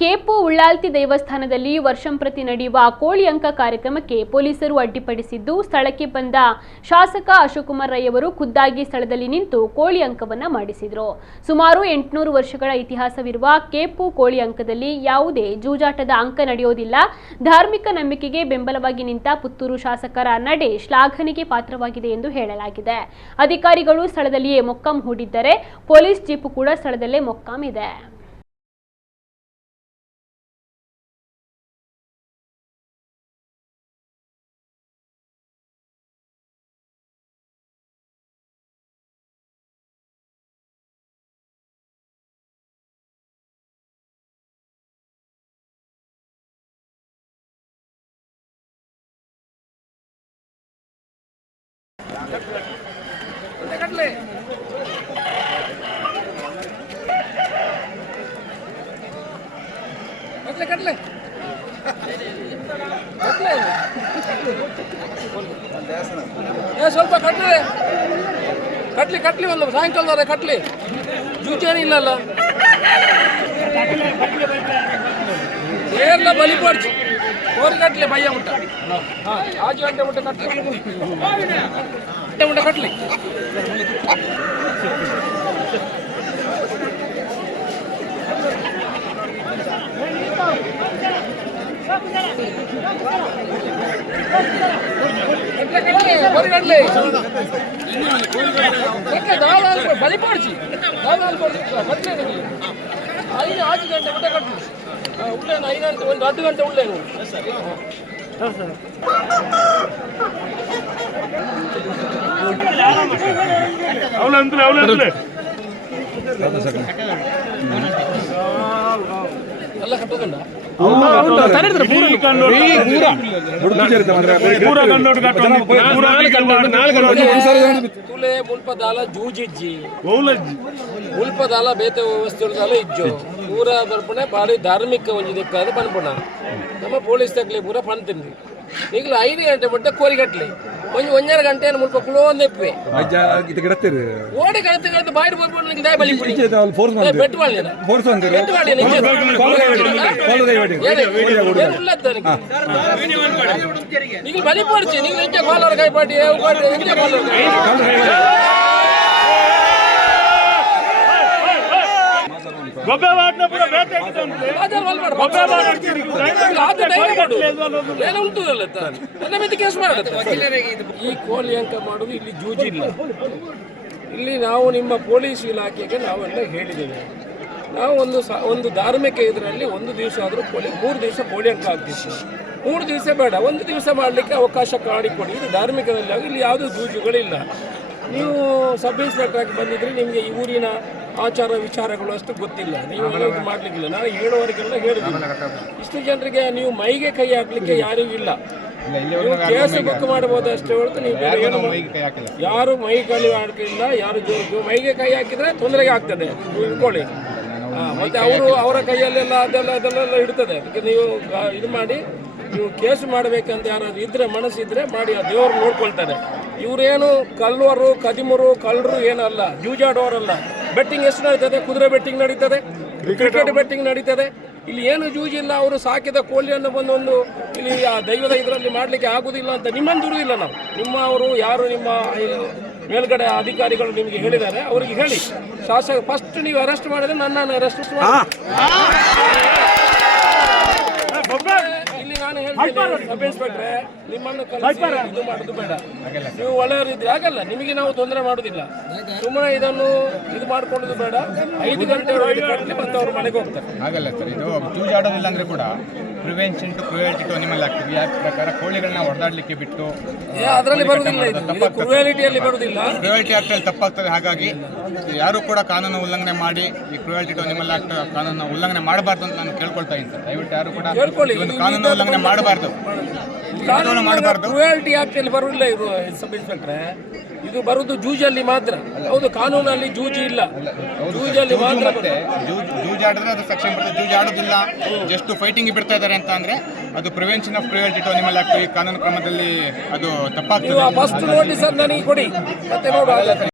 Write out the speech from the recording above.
ಕೇಪು ಉಳ್ಳಾಲ್ತಿ ದೇವಸ್ಥಾನದಲ್ಲಿ ವರ್ಷಂಪ್ರತಿ ನಡೆಯುವ ಕೋಳಿ ಅಂಕ ಕಾರ್ಯಕ್ರಮಕ್ಕೆ ಪೊಲೀಸರು ಅಡ್ಡಿಪಡಿಸಿದ್ದು, ಸ್ಥಳಕ್ಕೆ ಬಂದ ಶಾಸಕ ಅಶೋಕಕುಮಾರ್ ರೈ ಅವರು ಖುದ್ದಾಗಿ ಸ್ಥಳದಲ್ಲಿ ನಿಂತು ಕೋಳಿ ಅಂಕವನ್ನ ಮಾಡಿಸಿದರು. ಸುಮಾರು 800 ವರ್ಷಗಳ ಇತಿಹಾಸವಿರುವ ಕೇಪು ಕೋಳಿ ಅಂಕದಲ್ಲಿ ಯಾವುದೇ ಜೂಜಾಟದ ಅಂಕ ನಡೆಯೋದಿಲ್ಲ. ಧಾರ್ಮಿಕ ನಂಬಿಕೆಗೆ ಬೆಂಬಲವಾಗಿ ನಿಂತ ಪುತ್ತೂರು ಶಾಸಕರ ನಡೆ ಶ್ಲಾಘನೆಗೆ ಪಾತ್ರವಾಗಿದೆ ಎಂದು ಹೇಳಲಾಗಿದೆ. ಅಧಿಕಾರಿಗಳು ಸ್ಥಳದಲ್ಲಿಯೇ ಮೊಕ್ಕಾಂ ಹೂಡಿದ್ದರೆ ಪೊಲೀಸ್ ಜೀಪು ಕೂಡ ಸ್ಥಳದಲ್ಲೇ ಮೊಕ್ಕಾಂ ಇದೆ. ಕಟ್ಲೆ ಸ್ವಲ್ಪ ಕಟ್ಲಿ ಒಂದು ಸಾಯಂಕಾಲದವರೆ ಕಟ್ಲಿ ಜೂಚೇನಿಲ್ಲಲ್ಲ ಎಲ್ಲ ಬಲಿ ಪಡ್ಚು ಕೋರಿ ಕಟ್ಲಿ ಭಯ ಮುಟ್ಟ ಆಜು ಗಂಟೆ ಮುಟ್ಟ ಕಟ್ಲಿ ಬಲಿ ಪಡ್ಚಿ ಐದು ಆಜು ಗಂಟೆ ಮುಟ್ಟ ಕಟ್ಲಿ ಉಳ್ಳೇನು 5 ಗಂಟೆ ಒಂದು 10 ಗಂಟೆ ಉಳ್ಳೇನು ಎಲ್ಲ ಕಟ್ಟೋದಲ್ಲ ತುಲೆ ಮುಲ್ಪದಾಲ ಜೂಜಿಜ್ಜಿ ಮುಲ್ಪದಾಲ ಬೇತೆ ವ್ಯವಸ್ಥೆ ಇಜ್ಜು ಪೂರ ಬರ್ಪಣೆ ಭಾರಿ ಧಾರ್ಮಿಕ ಒಂಜಿದಕ್ಕಾದ ಪನ್ಪಣ ನಮ್ಮ ಪೊಲೀಸ್ ತಗ್ಲಿ ಪೂರ ಪಣ್ತಿಂದು ಈಗಲೂ 5 ಗಂಟೆ ಬಿಟ್ಟ ಕೋರಿ ಕಟ್ಲಿ ಒಂದರ ಗಂಟೆ ಮುಲ್ಪ ಕುಳೋ ಒಂದೆಪ್ಪೆ ಓಡಿ ಕಳತೆ ಬಾಯಿಡ್ ಹೋಗ್ಬಿಟ್ಟು ಬಲಿ ಬೆಟ್ಟು ಮಾಡಿ ನೀವು ಬಲಿ ಪಡಿಸಿ ನೀವು ಇಂಚ ಕಾಲರ್ ಕೈ ಪಾಟಿ ಇಂಚ ಕಾಲರ್ ಈ ಕೋಳಿ ಅಂಕ ಮಾಡುವುದು ಇಲ್ಲಿ ಜೂಜಿಲ್ಲ. ಇಲ್ಲಿ ನಾವು ನಿಮ್ಮ ಪೊಲೀಸ್ ಇಲಾಖೆಗೆ ನಾವೆಲ್ಲ ಹೇಳಿದ್ದೇವೆ. ನಾವು ಒಂದು ಧಾರ್ಮಿಕ ಇದರಲ್ಲಿ ಒಂದು ದಿವಸ ಆದರೂ ಕೋಳಿ 3 ದಿವಸ ಕೋಳಿ ಅಂಕ ಆಗ್ತಿತ್ತು. 3 ದಿವಸ ಬೇಡ, 1 ದಿವಸ ಮಾಡಲಿಕ್ಕೆ ಅವಕಾಶ ಮಾಡಿಕೊಡಿ. ಇದು ಧಾರ್ಮಿಕದಲ್ಲಿ ಆಗಿ ಇಲ್ಲಿ ಯಾವುದೂ ಜೂಜುಗಳಿಲ್ಲ. ನೀವು ಸಬ್ ಇನ್ಸ್ಪೆಕ್ಟರ್ ಆಗಿ ಬಂದಿದ್ರೆ ನಿಮಗೆ ಈ ಊರಿನ ಆಚಾರ ವಿಚಾರಗಳು ಅಷ್ಟು ಗೊತ್ತಿಲ್ಲ, ನೀವು ಇದು ಮಾಡಲಿಕ್ಕಿಲ್ಲ. ನಾನು ಹೇಳುವವರಿಗೆಲ್ಲ ಹೇಳಿದ್ದೀನಿ, ಇಷ್ಟು ಜನರಿಗೆ ನೀವು ಮೈಗೆ ಕೈ ಹಾಕಲಿಕ್ಕೆ ಯಾರಿಗೂ ಇಲ್ಲ. ನೀವು ಕೇಸ್ ಬುಕ್ ಮಾಡಬಹುದು ಅಷ್ಟೇ ಹೊರತು ನೀವು ಬೇರೆ ಏನು ಯಾರು ಮೈ ಕೈ ಹಾಕಿಲ್ಲ. ಯಾರು ಮೈಗೆ ಕೈ ಹಾಕಿದ್ರೆ ತೊಂದರೆಗೆ ಆಗ್ತದೆ, ನೀವು ಇಟ್ಕೊಳ್ಳಿ. ಮತ್ತೆ ಅವರ ಕೈಯಲ್ಲೆಲ್ಲ ಅದೆಲ್ಲ ಇಡ್ತದೆ. ಅದಕ್ಕೆ ನೀವು ಇದು ಮಾಡಿ, ನೀವು ಕೇಸು ಮಾಡಬೇಕಂತ ಯಾರಾದ್ರು ಇದ್ರೆ ಮನಸ್ಸಿದ್ರೆ ಮಾಡಿ, ಆ ದೇವರು ನೋಡ್ಕೊಳ್ತಾರೆ. ಇವರೇನು ಕಲ್ಲವರು ಕದಿಮರು ಕಳ್ಳರು ಏನಲ್ಲ, ಜೂಜಾಡೋರಲ್ಲ. ಬೆಟ್ಟಿಂಗ್ ಎಷ್ಟು ನಡೀತದೆ? ಕುದುರೆ ಬೆಟ್ಟಿಂಗ್ ನಡೀತದೆ, ಕ್ರಿಕೆಟ್ ಬೆಟ್ಟಿಂಗ್ ನಡೀತದೆ. ಇಲ್ಲಿ ಏನು ಜೂಜಿಲ್ಲ. ಅವರು ಸಾಕಿದ ಕೋಳಿಯನ್ನು ಬಂದೊಂದು ಇಲ್ಲಿ ಆ ದೈವದ ಇದರಲ್ಲಿ ಮಾಡಲಿಕ್ಕೆ ಆಗುದಿಲ್ಲ ಅಂತ ನಿಮ್ಮನ್ನು ದುಡಿದಿಲ್ಲ ನಾವು. ನಿಮ್ಮವರು ಯಾರು ನಿಮ್ಮ ಮೇಲ್ಗಡೆ ಅಧಿಕಾರಿಗಳು ನಿಮಗೆ ಹೇಳಿದ್ದಾರೆ, ಅವರಿಗೆ ಹೇಳಿ ಶಾಸಕ ಫಸ್ಟ್ ನೀವು ಅರೆಸ್ಟ್ ಮಾಡಿದ್ರೆ ನನ್ನನ್ನು ಅರೆಸ್ಟ್ ಇಲ್ಲಿ ನಾನು ಹೇಳ್ತೀನಿ, ಸಬ್ ಇನ್ಸ್ಪೆಕ್ಟ್ರೆ ನಿಮ್ಮನ್ನು ಇದು ಮಾಡೋದು ಬೇಡ. ನೀವು ಒಳ್ಳೆಯವರಿದ್ರೆ ಆಗಲ್ಲ, ನಿಮಗೆ ನಾವು ತೊಂದರೆ ಮಾಡೋದಿಲ್ಲ. ಸುಮ್ಮನೆ ಇದನ್ನು ಇದು ಮಾಡ್ಕೊಳ್ಳೋದು ಬೇಡ. 5 ಗಂಟೆ ಕಟ್ಟಲಿ ಮತ್ತೆ ಅವ್ರ ಮನೆಗೆ ಹೋಗ್ತಾರೆ. ಆಗಲ್ಲ ಸರ್, ಇದು ಜೂಜಾಡೋದಿಲ್ಲ ಅಂದ್ರೆ ಕೂಡ prevention to cruelty to animal act ಪ್ರಕಾರ ಕೋಳಿಗಳನ್ನ ಹೊಡೆದಾಡ್ಲಿಕ್ಕೆ ಬಿಟ್ಟು ಅದರಲ್ಲಿ ಬರುವುದಿಲ್ಲ. ಇದು ಕ್ರುಯಾಲಿಟಿಯಲ್ಲಿ ಬರುವುದಿಲ್ಲ, ಕ್ರುಯಾಲಿಟಿ ಆಕ್ಟ್ ಅಲ್ಲಿ ತಪ್ಪಾಗ್ತದೆ. ಹಾಗಾಗಿ ಯಾರು ಕೂಡ ಕಾನೂನು ಉಲ್ಲಂಘನೆ ಮಾಡಿ ಈ ಕ್ರುಯಾಲಿಟಿ ಟು ಅನಿಮಲ್ ಆಕ್ಟ್ ಕಾನೂನು ಉಲ್ಲಂಘನೆ ಮಾಡಬಾರ್ದು ಅಂತ ನಾನು ಕೇಳ್ಕೊಳ್ತಾ ಇದ್ದೀನಿ ಸರ್. ದಯವಿಟ್ಟು ಯಾರು ಕೂಡ ಕಾನೂನು ಉಲ್ಲಂಘನೆ ಮಾಡಬಾರ್ದು. ಕ್ರುಯಾಲಿಟಿ ಆಕ್ಟ್ ಅಲ್ಲಿ ಬರುವುದಿಲ್ಲ ಇದು ಸಬ್ ಇನ್ಸ್ಪೆಕ್ಟ್ರೆ. ಇದು ಬರುವುದು ಜೂಜಲ್ಲಿ ಮಾತ್ರ. ಹೌದು, ಕಾನೂನಲ್ಲಿ ಜೂಜಿ ಇಲ್ಲ, ಜೂಜಲ್ಲಿ ಮಾತ್ರ. ಜೂಜಾಡಿದ್ರೆ ಅದು ಸೆಕ್ಷನ್ ಬರ್ತದೆ. ಜೂಜಾಡೋದಿಲ್ಲ, ಜಸ್ಟ್ ಫೈಟಿಂಗ್ ಬಿಡ್ತಾ ಇದ್ದಾರೆ ಅಂತ ಅಂದ್ರೆ ಅದು prevention of cruelty to animal act ಈ ಕಾನೂನು ಕ್ರಮದಲ್ಲಿ ಅದು ತಪ್ಪಾಗ್ತದೆ. ಫಸ್ಟ್ ನೋಟಿಸ್ ನನಗೆ ಕೊಡಿ, ಮತ್ತೆ ನೋಡುವ.